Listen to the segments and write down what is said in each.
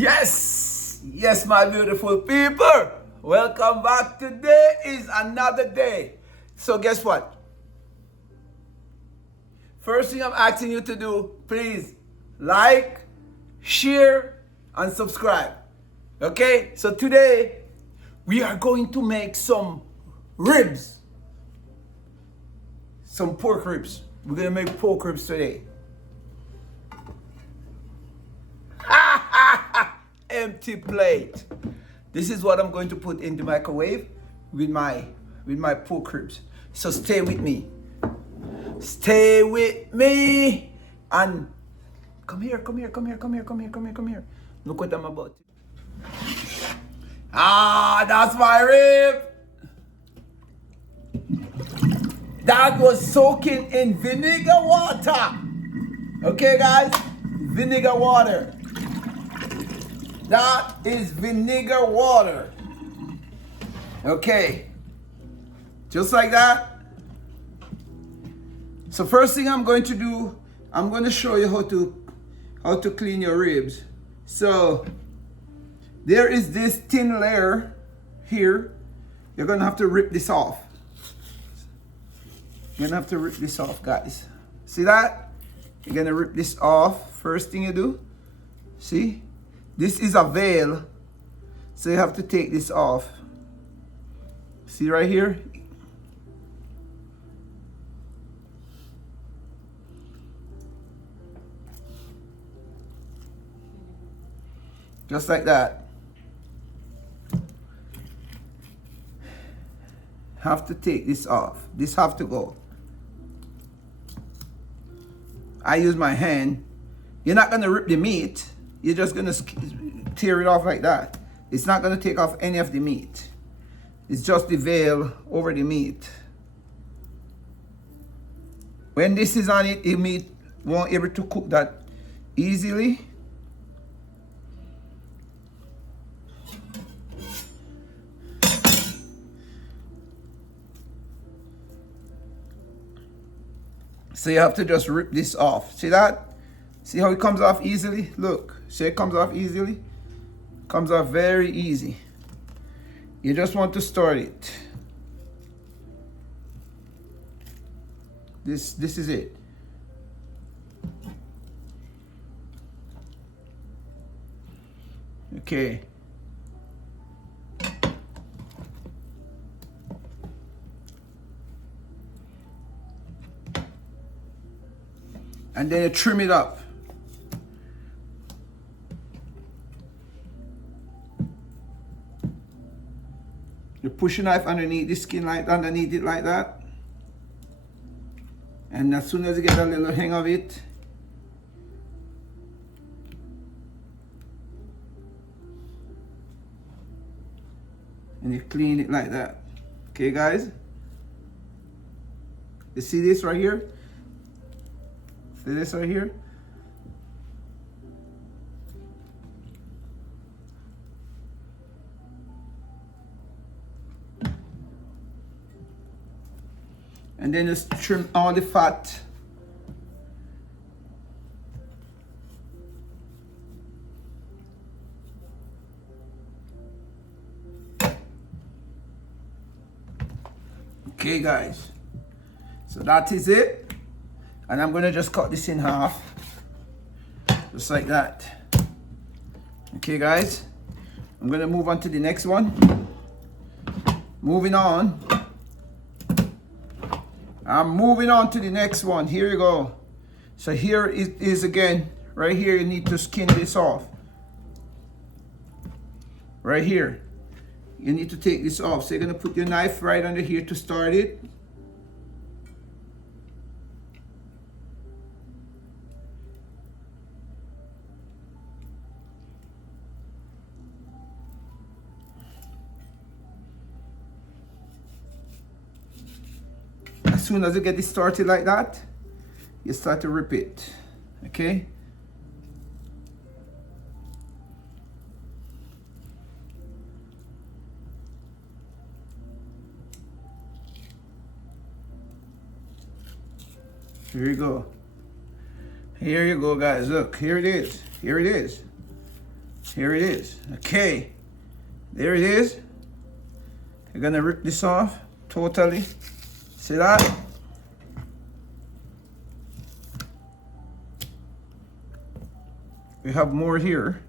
Yes, my beautiful people. Welcome back. Today is another day. So guess what? First thing I'm asking you to do, please like, share, and subscribe. Okay? So today, we are going to make some ribs. Some pork ribs. We're going to make pork ribs today. Empty plate. This is what I'm going to put in the microwave with my pork ribs. So stay with me. Stay with me and come here. Look what I'm about to. That's my rib. That was soaking in vinegar water. Okay, guys? Vinegar water. That is vinegar water. Okay. Just like that. So first thing I'm going to do, I'm going to show you how to clean your ribs. So there is this thin layer here. You're going to have to rip this off. You're going to have to rip this off, guys. See that? You're going to rip this off. First thing you do. See? This is a veil, so you have to take this off. See right here? Just like that. Have to take this off. This have to go. I use my hand. You're not gonna rip the meat. You're just gonna tear it off like that. It's not gonna take off any of the meat. It's just the veil over the meat. When this is on it, the meat won't be able to cook that easily. So you have to just rip this off. See that? See how it comes off easily? Look, see it comes off easily? Comes off very easy. You just want to start it. This is it. Okay. And then you trim it up. You push your knife underneath the skin, like underneath it like that. And as soon as you get a little hang of it, and you clean it like that. Okay, guys? You see this right here? See this right here? And then just trim all the fat. Okay, guys. So that is it. And I'm gonna just cut this in half. Just like that. Okay, guys. I'm gonna move on to the next one. Moving on. I'm moving on to the next one. Here you go. So here it is again. Right here, you need to skin this off. Right here. You need to take this off. So you're going to put your knife right under here to start it. As soon as you get it started like that, you start to rip it. Okay? Here you go. Here you go, guys. Look, here it is. Here it is. Here it is. Okay, there it is. You're gonna rip this off totally. See that? We have more here.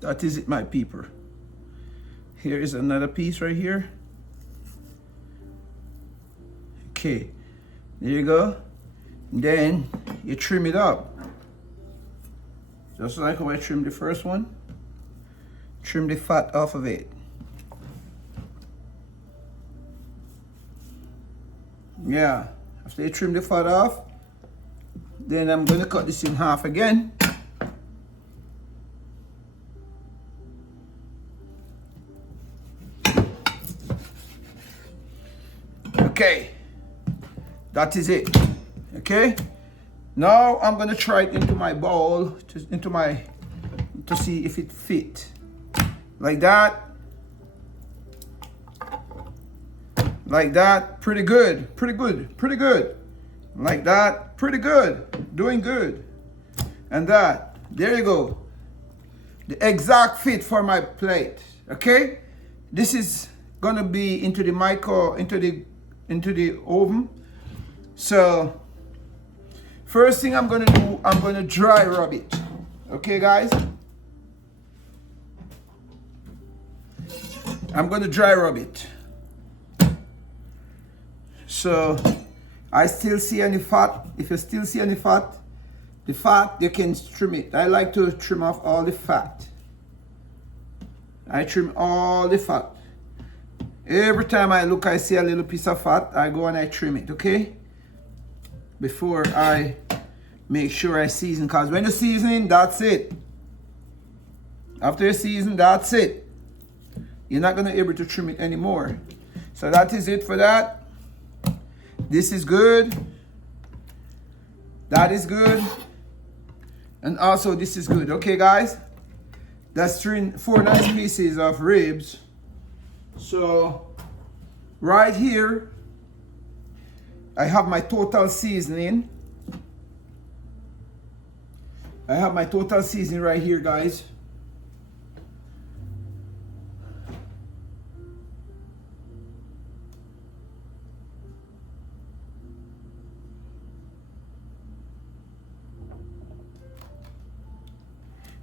That is it, my peeper. Here is another piece right here. Okay, there you go. And then you trim it up. Just like how I trimmed the first one. Trim the fat off of it. Yeah, after you trim the fat off, then I'm gonna cut this in half again. Okay, that is it. Okay, now I'm gonna try it into my bowl, to see if it fit. Like that. Like that. Pretty good. Pretty good. Pretty good. Like that. Pretty good. Doing good. And that. There you go. The exact fit for my plate. Okay. This is gonna be into the oven. So first thing I'm gonna do, I'm gonna dry rub it. Okay, guys. I'm gonna dry rub it. So I still see any fat. If you still see any fat, the fat, you can trim it. I like to trim off all the fat. I trim all the fat. Every time I look, I see a little piece of fat, I go and I trim it, okay? Before I make sure I season, because when you season, that's it. After you season, that's it. You're not gonna be able to trim it anymore. So that is it for that. This is good. That is good. And also this is good. Okay, guys? That's 4 nice pieces of ribs. So right here, I have my total seasoning. I have my total seasoning right here, guys.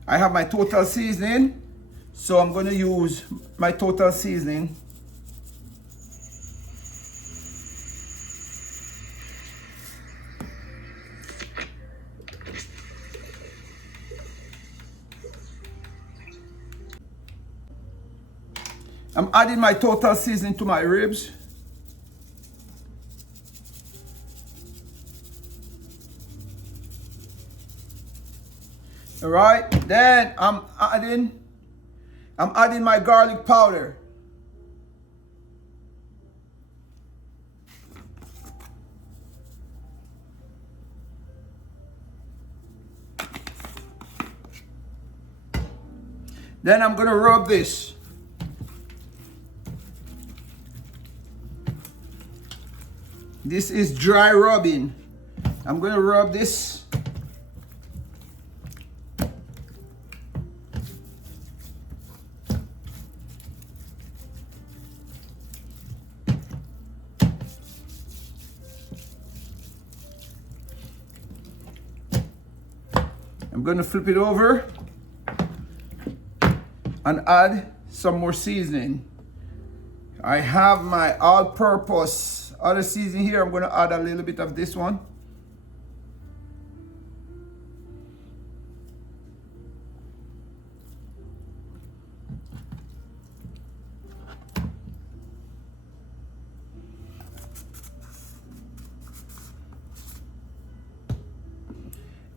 I have my total seasoning, so I'm going to use my total seasoning. I'm adding my total seasoning to my ribs. All right, then I'm adding my garlic powder. Then I'm gonna rub this. This is dry rubbing. I'm gonna rub this. I'm gonna flip it over and add some more seasoning. I have my all-purpose other seasoning here. I'm gonna add a little bit of this one.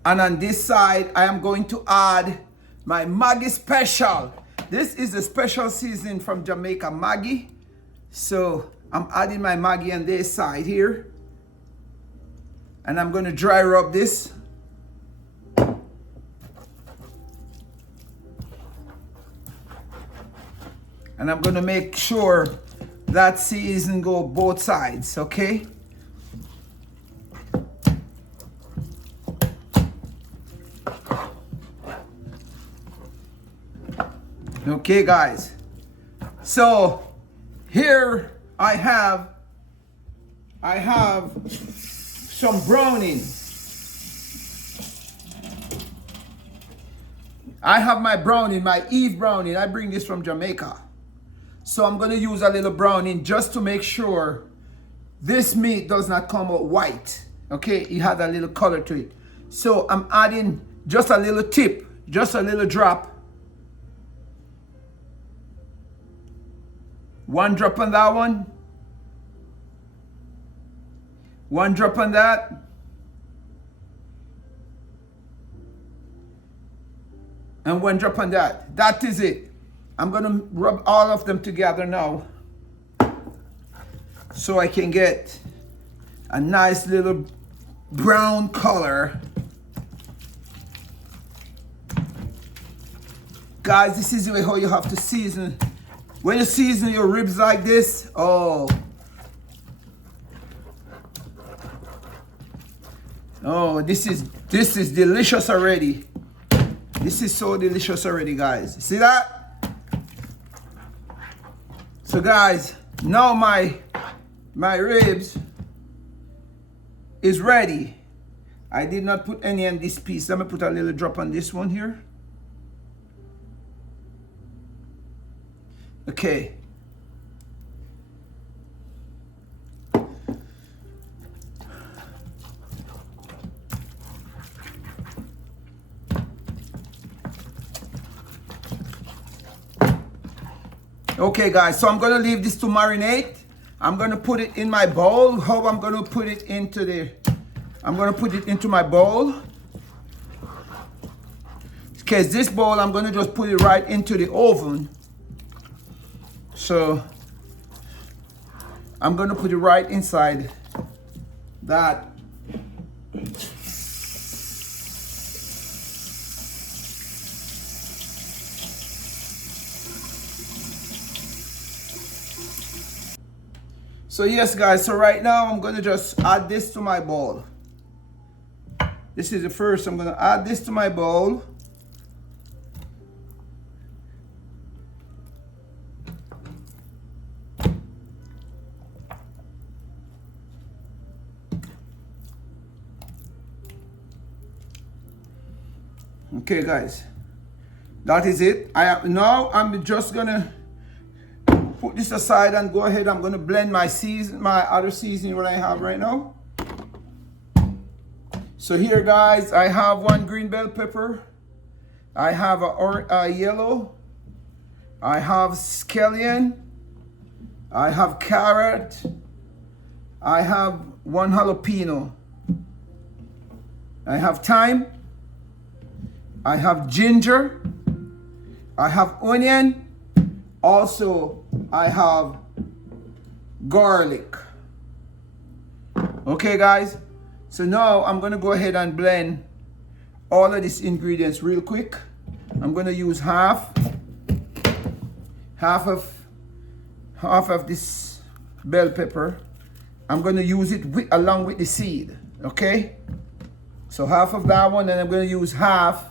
And on this side, I am going to add my Maggi Special. This is a special seasoning from Jamaica, Maggi. So I'm adding my Maggi on this side here. And I'm going to dry rub this. And I'm gonna make sure that season go both sides, okay? Okay, guys. So here I have some browning. I have my browning, my Eve browning. I bring this from Jamaica. So I'm going to use a little browning just to make sure this meat does not come out white. Okay, it had a little color to it. So I'm adding just a little tip, just a little drop. One drop on that one. One drop on that. And one drop on that. That is it. I'm going to rub all of them together now so I can get a nice little brown color. Guys, this is the way how you have to season. When you season your ribs like this, oh, this is delicious already. This is so delicious already, guys. See that? So guys, now my ribs is ready. I did not put any on this piece. Let me put a little drop on this one here. Okay. Okay, guys, so I'm going to leave this to marinate. I'm going to put it in my bowl. How I'm going to put it into the... I'm going to put it into my bowl. Because this bowl, I'm going to just put it right into the oven. So, I'm going to put it right inside that. So yes, guys, so right now I'm going to just add this to my bowl. This is the first. I'm going to add this to my bowl. Okay, guys, that is it. Now I'm just going to put this aside and go ahead. I'm going to blend my other seasoning what I have right now. So here, guys, I have one green bell pepper. I have a yellow. I have scallion. I have carrot. I have one jalapeno. I have thyme. I have ginger. I have onion. Also, I have garlic. Okay, guys. So now I'm going to go ahead and blend all of these ingredients real quick. I'm going to use half of this bell pepper. I'm going to use it along with the seed. Okay. So half of that one, and I'm going to use half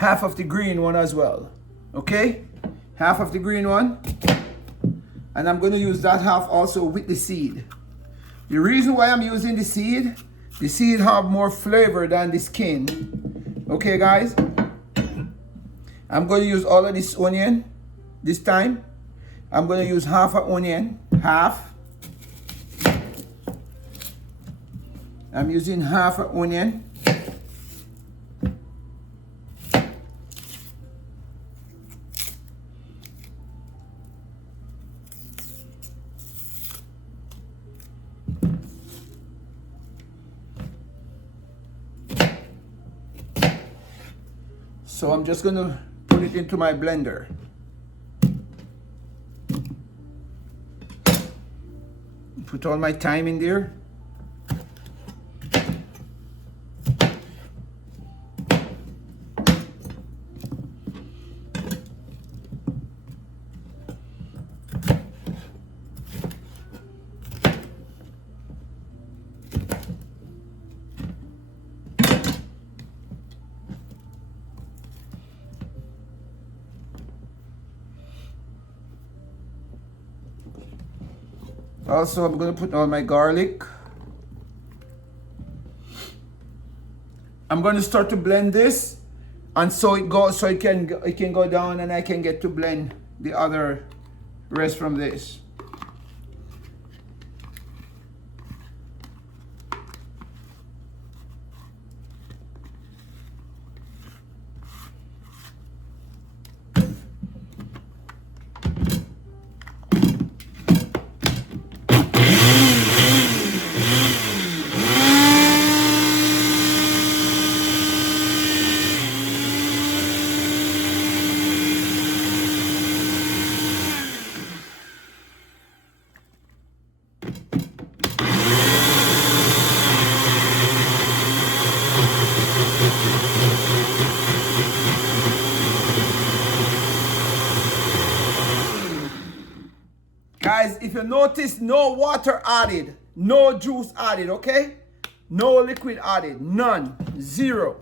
of the green one as well. Okay. Half of the green one, and I'm going to use that half also with the seed. The reason why I'm using the seed have more flavor than the skin. Okay, guys, I'm going to use all of this onion this time. I'm going to use half an onion, half. I'm using half an onion. So I'm just going to put it into my blender. Put all my thyme in there. Also, I'm going to put all my garlic. I'm going to start to blend this, and so it can go down, and I can get to blend the other rest from this. Guys, if you notice, no water added, no juice added, okay? No liquid added, none, zero.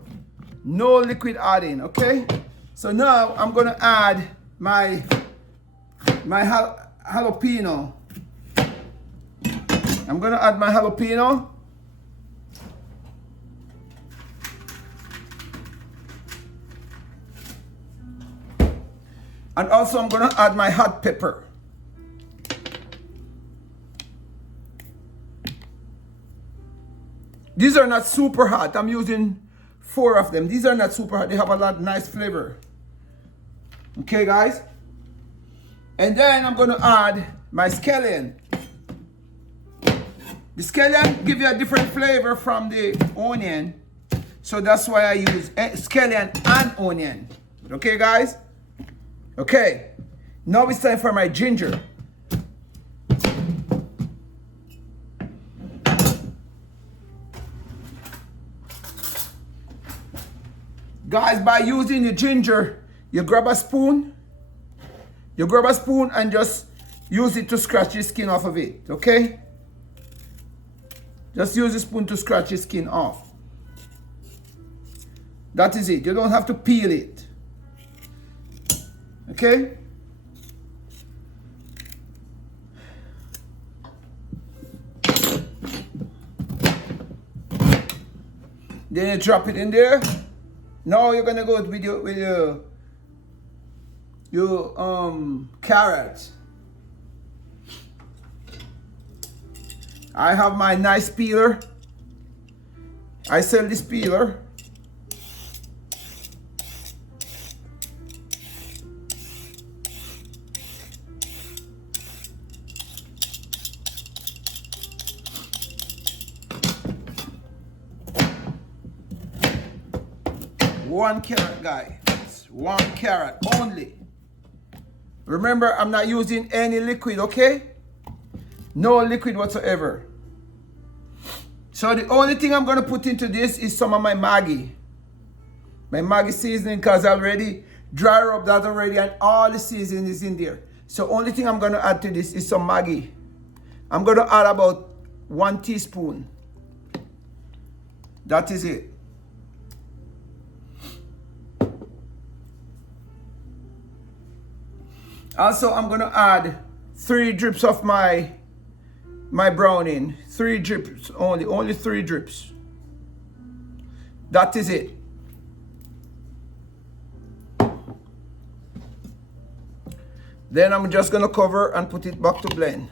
No liquid adding, okay? So now I'm gonna add my jalapeno. I'm gonna add my jalapeno. And also I'm gonna add my hot pepper. These are not super hot. I'm using 4 of them. These are not super hot. They have a lot of nice flavor. Okay, guys? And then I'm going to add my scallion. The scallion give you a different flavor from the onion. So that's why I use scallion and onion. Okay, guys? Okay. Now it's time for my ginger. Guys, by using the ginger, you grab a spoon. You grab a spoon and just use it to scratch the skin off of it, okay? Just use the spoon to scratch the skin off. That is it. You don't have to peel it. Okay? Then you drop it in there. Now you're gonna go with your carrots. I have my nice peeler. I sell this peeler. One carrot, guys. 1 carrot only. Remember, I'm not using any liquid, okay? No liquid whatsoever. So the only thing I'm going to put into this is some of my Maggi. My Maggi seasoning, because I already dry rub that already and all the seasoning is in there. So only thing I'm going to add to this is some Maggi. I'm going to add about 1 teaspoon. That is it. Also, I'm going to add 3 drips of my browning. 3 drips only 3 drips. That is it. Then I'm just going to cover and put it back to blend.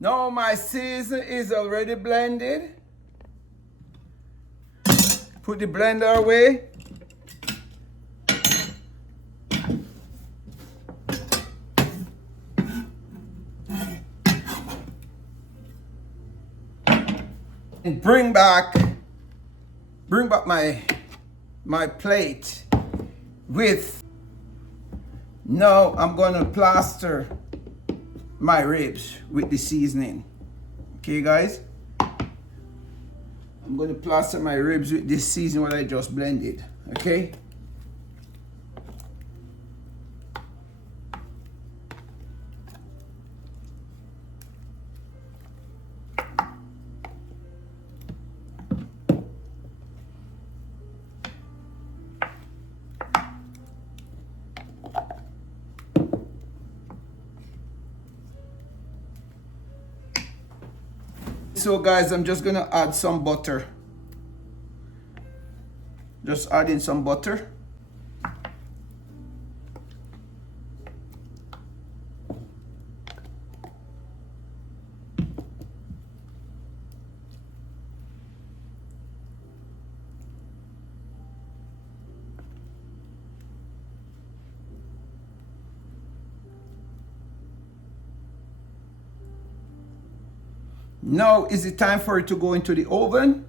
Now my season is already blended. Put the blender away. And bring back my plate with, now I'm gonna plaster my ribs with the seasoning. Okay guys, I'm gonna plaster my ribs with this seasoning what I just blended. Okay, so guys, I'm just gonna add some butter. Just adding some butter. Now is it time for it to go into the oven.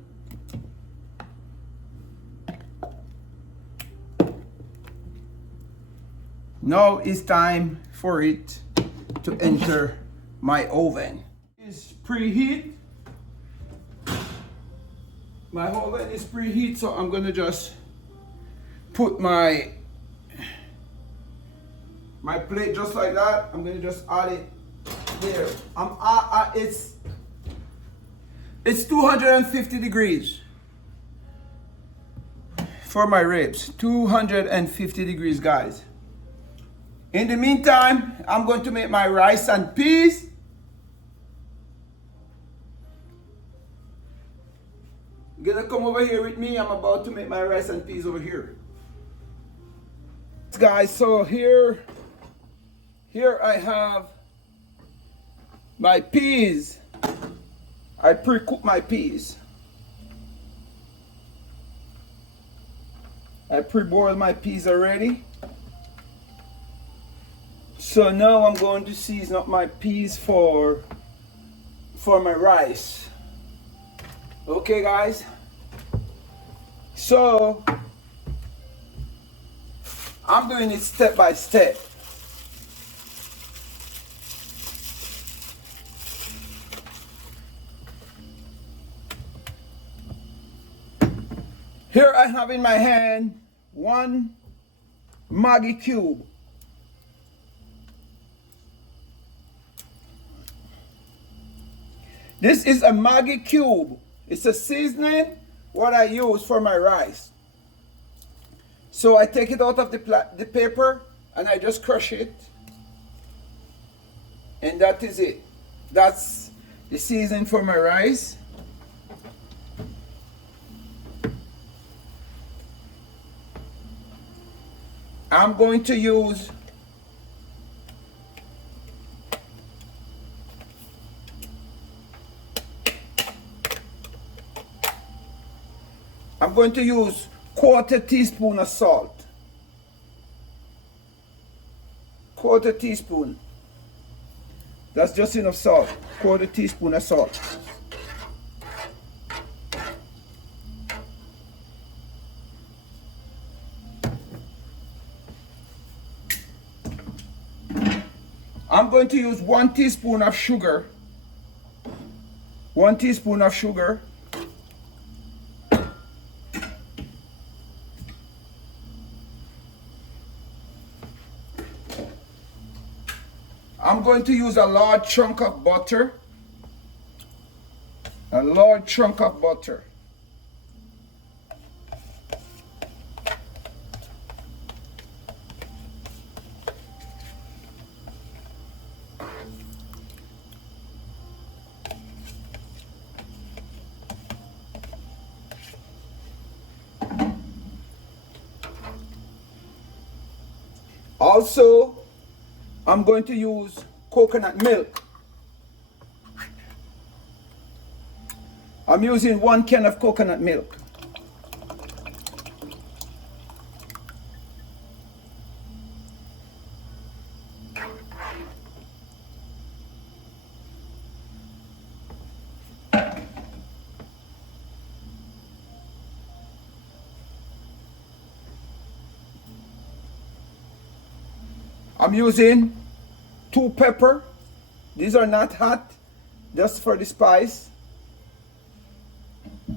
Now it's time for it to enter my oven. It's preheat. My oven is preheat, so I'm gonna just put my plate just like that. I'm gonna just add it there. It's 250 degrees for my ribs. 250 degrees, guys. In the meantime, I'm going to make my rice and peas. You're gonna come over here with me. I'm about to make my rice and peas over here. Guys, so here I have my peas. I pre-cook my peas. I pre-boiled my peas already. So now I'm going to season up my peas for my rice. Okay guys? So I'm doing it step by step. Here I have in my hand one Maggi cube. This is a Maggi cube. It's a seasoning what I use for my rice. So I take it out of the paper and I just crush it. And that is it. That's the seasoning for my rice. I'm going to use quarter teaspoon of salt. Quarter teaspoon. That's just enough salt. Quarter teaspoon of salt. I'm going to use 1 teaspoon of sugar. 1 teaspoon of sugar. I'm going to use a large chunk of butter. A large chunk of butter. Also, I'm going to use coconut milk. I'm using 1 can of coconut milk. I'm using 2 pepper. These are not hot, just for the spice.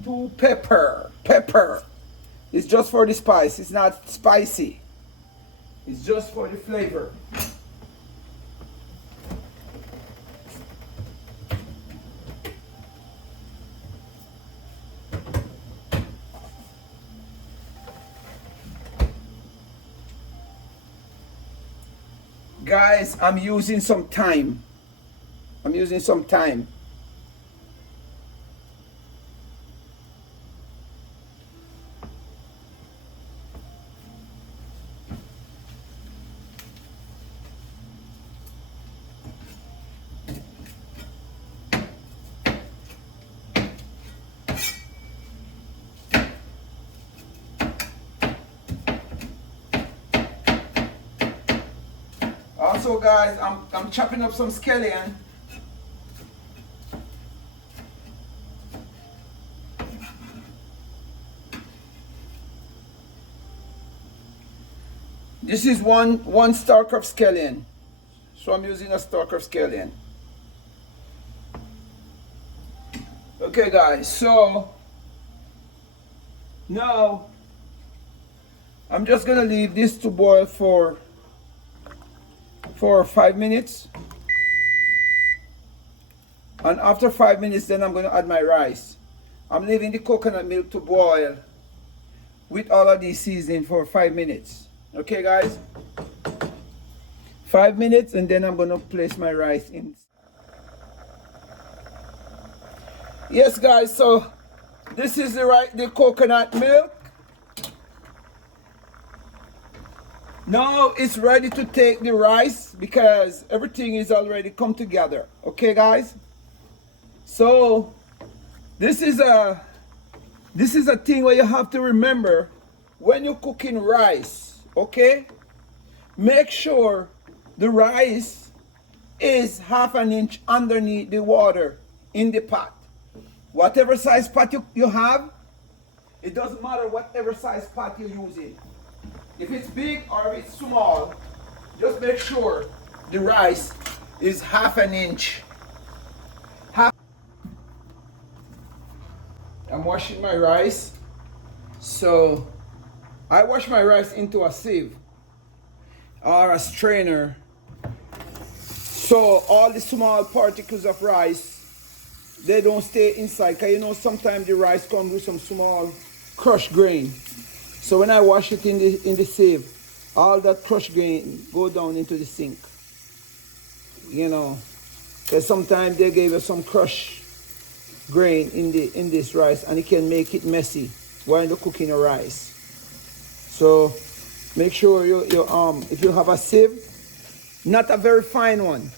2 pepper. It's just for the spice. It's not spicy. It's just for the flavor. Guys, I'm using some thyme. Also, guys, I'm chopping up some scallion. This is one stalk of scallion. So I'm using a stalk of scallion. Okay, guys, so now I'm just gonna leave this to boil for 5 minutes. And after 5 minutes, then I'm gonna add my rice. I'm leaving the coconut milk to boil with all of these seasoning for 5 minutes. Okay, guys? 5 minutes, and then I'm gonna place my rice in. Yes, guys, so this is the coconut milk. Now it's ready to take the rice because everything is already come together. Okay, guys? So this is a thing where you have to remember when you're cooking rice, okay? Make sure the rice is 1/2 inch underneath the water in the pot. Whatever size pot you have, it doesn't matter whatever size pot you're using. If it's big or if it's small, just make sure the rice is 1/2 inch. I'm washing my rice. So I wash my rice into a sieve or a strainer. So all the small particles of rice, they don't stay inside. Because you know sometimes the rice comes with some small crushed grain. So when I wash it in the sieve, all that crushed grain go down into the sink. You know, because sometimes they give you some crushed grain in this rice, and it can make it messy while you're cooking your rice. So make sure you if you have a sieve, not a very fine one.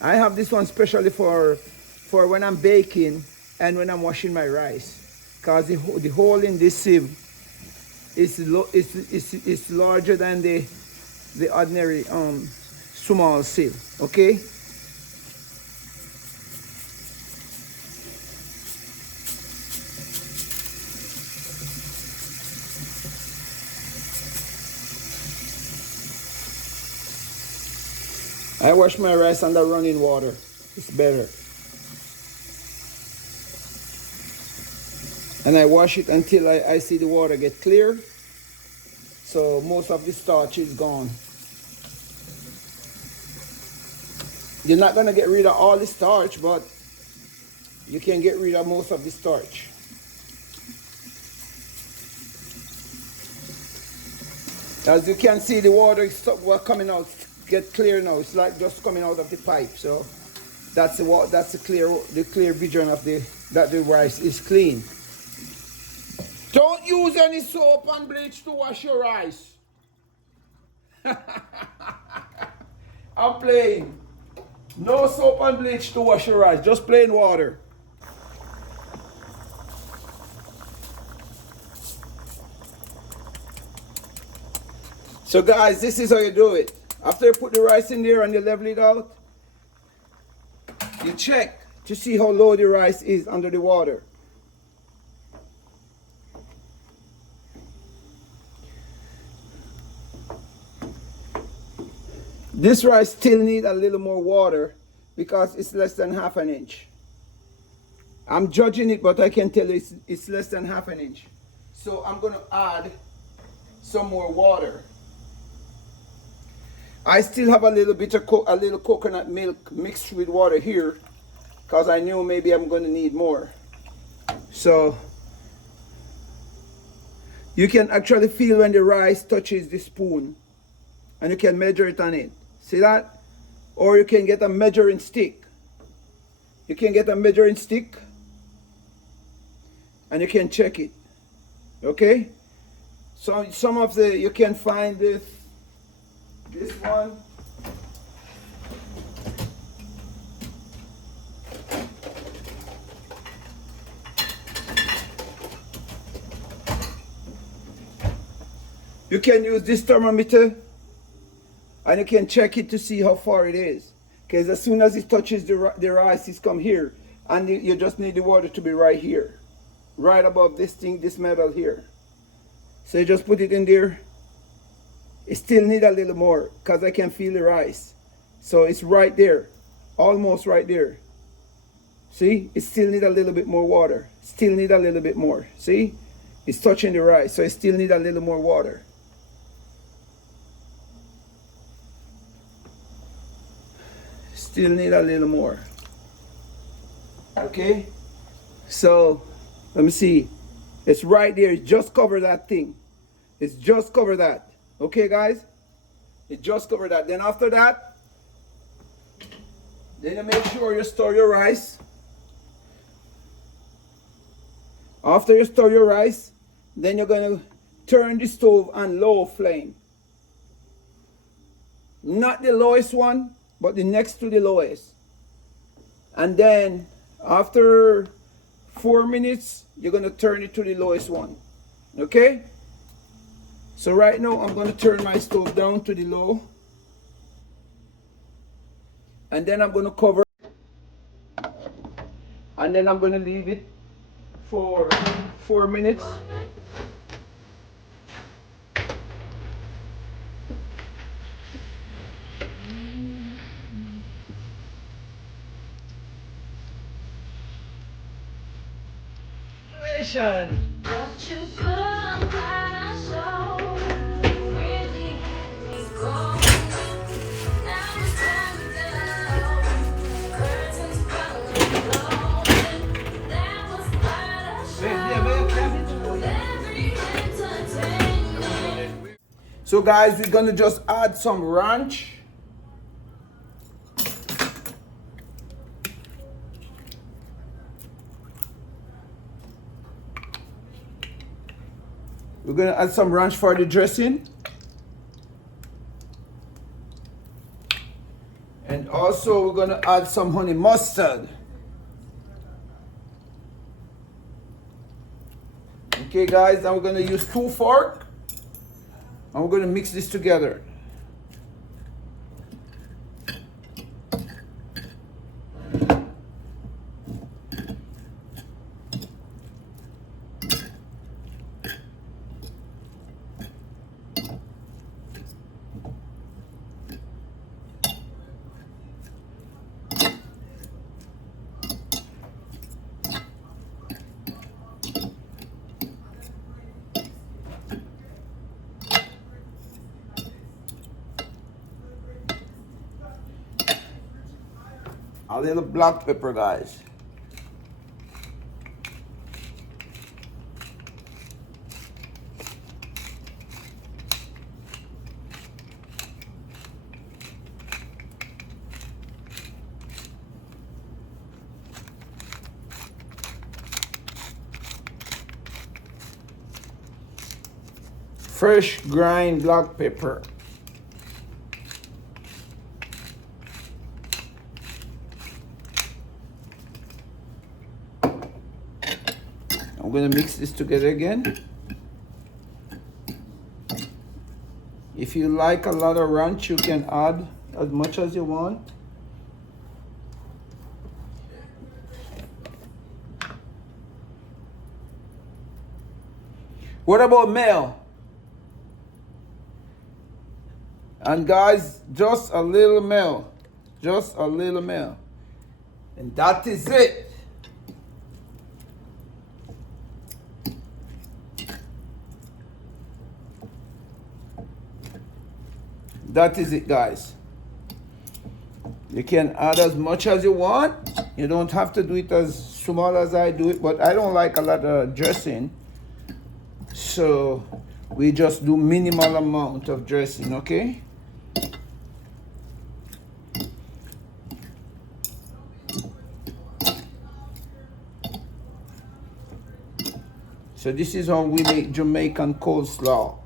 I have this one specially for when I'm baking and when I'm washing my rice, because the hole in this sieve is larger than the ordinary small sieve. Okay. I wash my rice under running water. It's better. And I wash it until I see the water get clear. So most of the starch is gone. You're not going to get rid of all the starch, but you can get rid of most of the starch. As you can see, the water is coming out, get clear now. It's like just coming out of the pipe. So that's the clear vision of that the rice is clean. Don't use any soap and bleach to wash your rice. I'm playing. No soap and bleach to wash your rice, just plain water. So guys, this is how you do it. After you put the rice in there and you level it out, you check to see how low the rice is under the water. This rice still need a little more water because it's less than half an inch. I'm judging it, but I can tell you it's less than half an inch. So I'm gonna add some more water. I still have a little bit of a little coconut milk mixed with water here because I knew maybe I'm gonna need more. So you can actually feel when the rice touches the spoon and you can measure it on it. See that? Or you can get a measuring stick. You can get a measuring stick and you can check it. Okay? So some of the, you can find this one. You can use this thermometer and you can check it to see how far it is. Because as soon as it touches the rice, it's come here. And you just need the water to be right here. Right above this thing, this metal here. So you just put it in there. It still need a little more because I can feel the rice. So it's right there. Almost right there. See? It still need a little bit more water. Still need a little bit more. See? It's touching the rice. So it still need a little more water. Still need a little more. Okay? So, let me see. It's right there. It just covered that thing. It's just covered that. Okay, guys? It just covered that. Then after that, then you make sure you store your rice. After you store your rice, then you're going to turn the stove on low flame. Not the lowest one, but the next to the lowest. And then after 4 minutes, you're going to turn it to the lowest one. Okay? So right now, I'm going to turn my stove down to the low. And then I'm going to cover. And then I'm going to leave it for 4 minutes. So guys, we're gonna just add some ranch. We're gonna add some ranch for the dressing. And also we're gonna add some honey mustard. Okay guys, now we're gonna use 2 forks. And we're gonna mix this together. A little black pepper, guys. Fresh grind black pepper. I'm going to mix this together again. If you like a lot of ranch, you can add as much as you want. What about Mel? And guys, just a little milk. Just a little milk. And that is it. That is it, guys. You can add as much as you want. You don't have to do it as small as I do it, but I don't like a lot of dressing. So we just do minimal amount of dressing, okay? So this is how we make Jamaican coleslaw.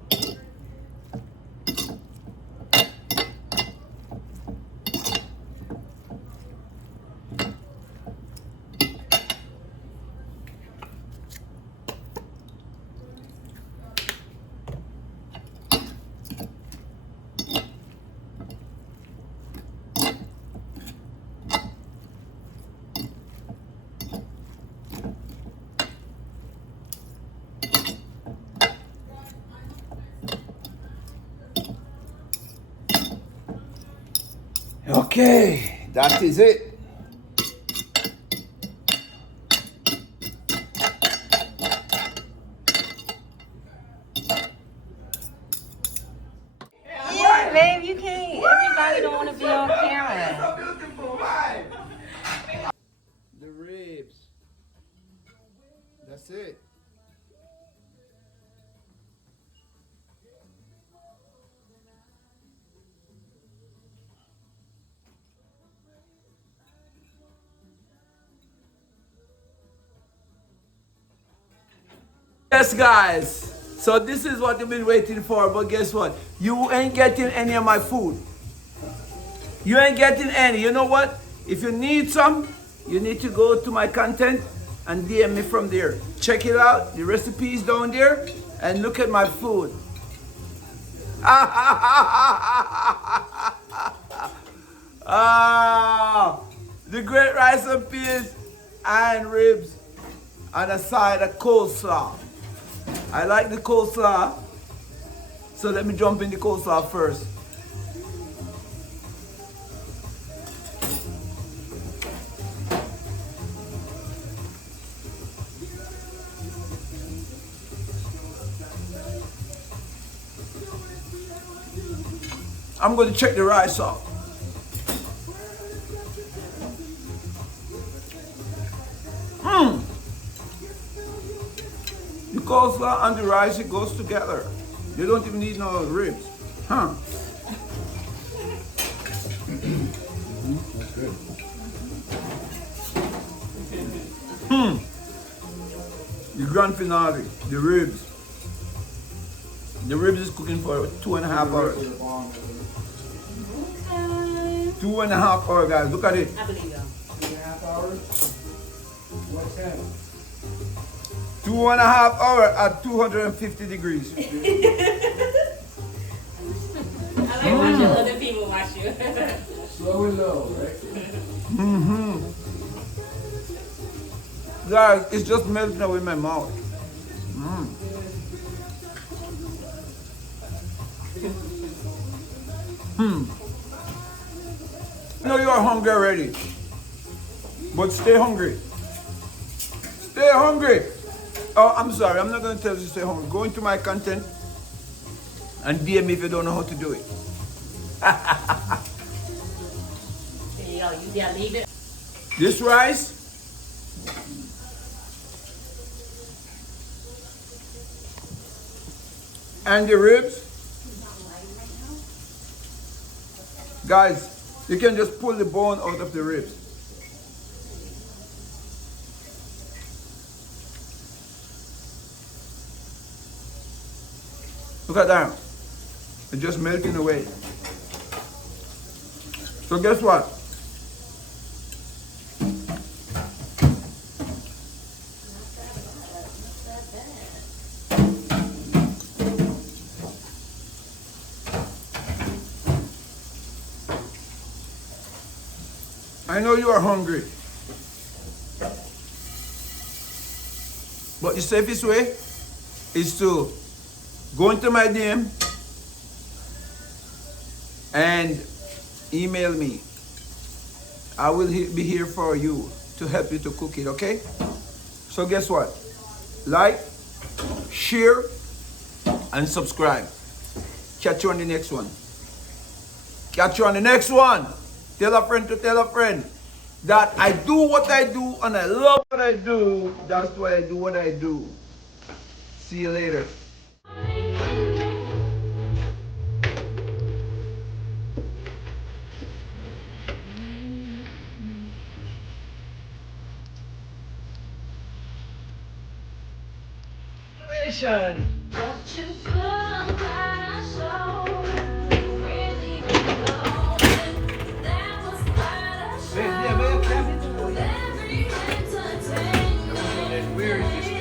Okay, that is it. Yeah, babe, you can't. Everybody don't want to be on camera. The ribs. That's it. Yes, guys. So this is what you've been waiting for, but guess what? You ain't getting any of my food. You ain't getting any. You know what? If you need some, you need to go to my content and DM me from there. Check it out. The recipe is down there. And look at my food. Ah, the great rice and peas and ribs and a side of coleslaw. I like the coleslaw, so let me jump in the coleslaw first. I'm going to check the rice out. The coleslaw and the rice, it goes together. You don't even need no ribs. Huh? That's good. The grand finale, the ribs. The ribs is cooking for 2.5 hours. 2.5 hours, guys. Look at it. I believe you. 2.5 hours? What's that? 2.5 hours at 250 degrees. I like watching other people watch you. Slow and low, right? Guys, it's just melting away in my mouth. I know you are hungry already, but stay hungry. Stay hungry. Oh, I'm sorry, I'm not going to tell you to stay hungry. Go into my content and DM me if you don't know how to do it. There you go. You gotta leave it. This rice and the ribs, guys, you can just pull the bone out of the ribs. Look at that. It's just melting away. So guess what? I know you are hungry, but the safest way is to go into my DM and email me. I will be here for you to help you to cook it, okay? So guess what? Like, share, and subscribe. Catch you on the next one. Catch you on the next one. Tell a friend to tell a friend that I do what I do and I love what I do. That's why I do what I do. See you later. What you put